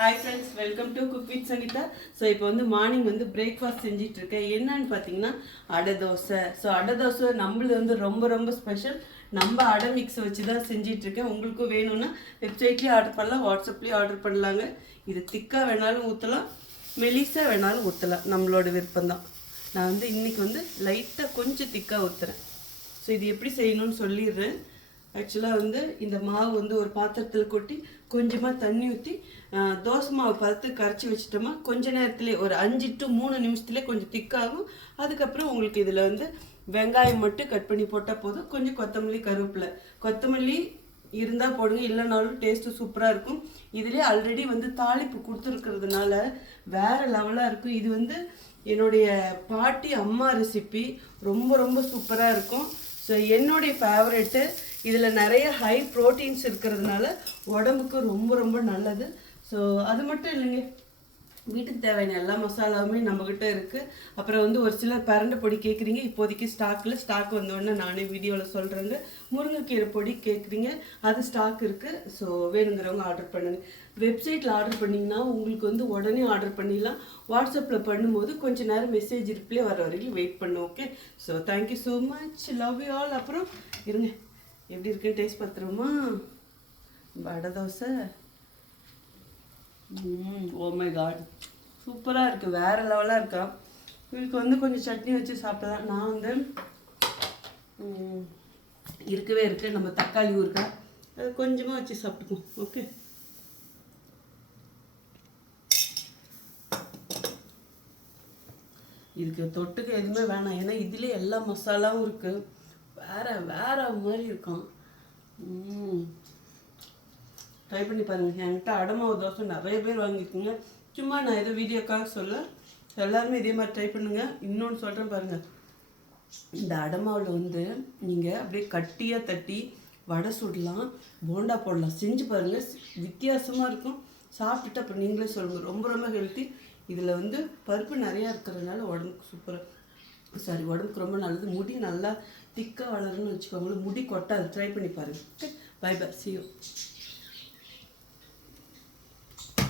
Hi friends, welcome to cook with Sangeetha. So இப்போ வந்து morning வந்து பிரேக்ஃபாஸ்ட் செஞ்சிட்ருக்கேன். என்னன்னு பார்த்தீங்கன்னா அடை தோசை. ஸோ அடை தோசை நம்மளது வந்து ரொம்ப ரொம்ப ஸ்பெஷல். நம்ம அடை மிக்ஸ் வச்சு தான் செஞ்சிட்ருக்கேன். உங்களுக்கும் வேணும்னா வெப்சைட்லேயும் ஆர்டர் பண்ணலாம், வாட்ஸ்அப்லேயும் ஆர்டர் பண்ணலாங்க. இது திக்காக வேணாலும் ஊற்றலாம், மெலிசாக வேணாலும் ஊற்றலாம், நம்மளோட விருப்பம் தான். நான் வந்து இன்றைக்கி வந்து லைட்டாக கொஞ்சம் திக்காக ஊற்றுறேன். ஸோ இது எப்படி செய்யணும்னு சொல்லிடுறேன். ஆக்சுவலாக வந்து இந்த மாவு வந்து ஒரு பாத்திரத்தில் கொட்டி கொஞ்சமாக தண்ணி ஊற்றி தோசை மாவு பார்த்து கரைச்சி வச்சிட்டோமா கொஞ்ச நேரத்துலேயே ஒரு 5 to 3 நிமிஷத்துலேயே கொஞ்சம் திக்காகும். அதுக்கப்புறம் உங்களுக்கு இதில் வந்து வெங்காயம் மட்டும் கட் பண்ணி போட்டால் போதும். கொஞ்சம் கொத்தமல்லி, கருவேப்பிலை, கொத்தமல்லி இருந்தால் போடுங்க, இல்லைனாலும் டேஸ்ட்டு சூப்பராக இருக்கும். இதிலே ஆல்ரெடி வந்து தாளிப்பு கொடுத்துருக்கிறதுனால வேறு லெவலாக இருக்கும். இது வந்து என்னுடைய பாட்டி அம்மா ரெசிபி, ரொம்ப ரொம்ப சூப்பராக இருக்கும். ஸோ என்னுடைய ஃபேவரெட்டு. இதில் நிறைய ஹை ப்ரோட்டீன்ஸ் இருக்கிறதுனால உடம்புக்கு ரொம்ப ரொம்ப நல்லது. ஸோ அது மட்டும் இல்லைங்க, வீட்டுக்கு தேவையான எல்லா மசாலாவுமே நம்மக்கிட்ட இருக்குது. அப்புறம் வந்து ஒரு சிலர் பரண்டை பொடி கேட்குறீங்க, இப்போதைக்கு ஸ்டாக் வந்தோடனே நானே வீடியோவில் சொல்கிறேங்க. முருங்கைக்கீரை பொடி கேட்குறீங்க, அது ஸ்டாக் இருக்குது. ஸோ வேணுங்கிறவங்க ஆர்டர் பண்ணுங்க. வெப்சைட்டில் ஆர்டர் பண்ணிங்கன்னா உங்களுக்கு வந்து உடனே ஆர்டர் பண்ணிடலாம். வாட்ஸ்அப்பில் பண்ணும்போது கொஞ்சம் நேரம் மெசேஜ் ரிப்ளை வர வரைக்கும் வெயிட் பண்ணும். Okay, so thank you so much, love you all. அப்புறம் இருங்க, எப்படி இருக்குன்னு டேஸ்ட் பார்த்துருவோமா? அடை தோசை. ஓ மை காட், சூப்பராக இருக்குது, வேறு லெவலாக இருக்கா. இதுக்கு வந்து கொஞ்சம் சட்னி வச்சு சாப்பிடலாம். நான் வந்து இருக்கவே இருக்குது, நம்ம தக்காளி ஊறுகாய் அது கொஞ்சமாக வச்சு சாப்பிட்டுக்குவோம். ஓகே, இதுக்கு தொட்டுக்க எதுவுமே வேணாம், ஏன்னா இதுலேயே எல்லா மசாலாவும் இருக்குது. வேற மாதிரி இருக்கும். ட்ரை பண்ணி பாருங்கள். என்கிட்ட அடமாவு தோசை நிறைய பேர் வாங்கியிருக்கீங்க. சும்மா நான் ஏதோ வீடியோக்காக சொல்ல, எல்லாருமே இதே மாதிரி ட்ரை பண்ணுங்கள். இன்னொன்று சொல்கிறேன் பாருங்கள், இந்த அடமாவில் வந்து நீங்கள் அப்படியே கட்டியாக தட்டி வடை சுடலாம், போண்டா போடலாம். செஞ்சு பாருங்கள், வித்தியாசமாக இருக்கும். சாப்பிட்டுட்டு அப்புறம் நீங்களே சொல்லுங்கள். ரொம்ப ரொம்ப ஹெல்த்தி. இதில் வந்து பருப்பு நிறையா இருக்கிறதுனால உடம்புக்கு சூப்பராக, உடம்புக்கு ரொம்ப நல்லது. முடி நல்லா திக்காக வளருன்னு வச்சுக்கோங்களேன், முடி கொட்டாது. ட்ரை பண்ணி பாருங்கள். Okay, bye bye, see you.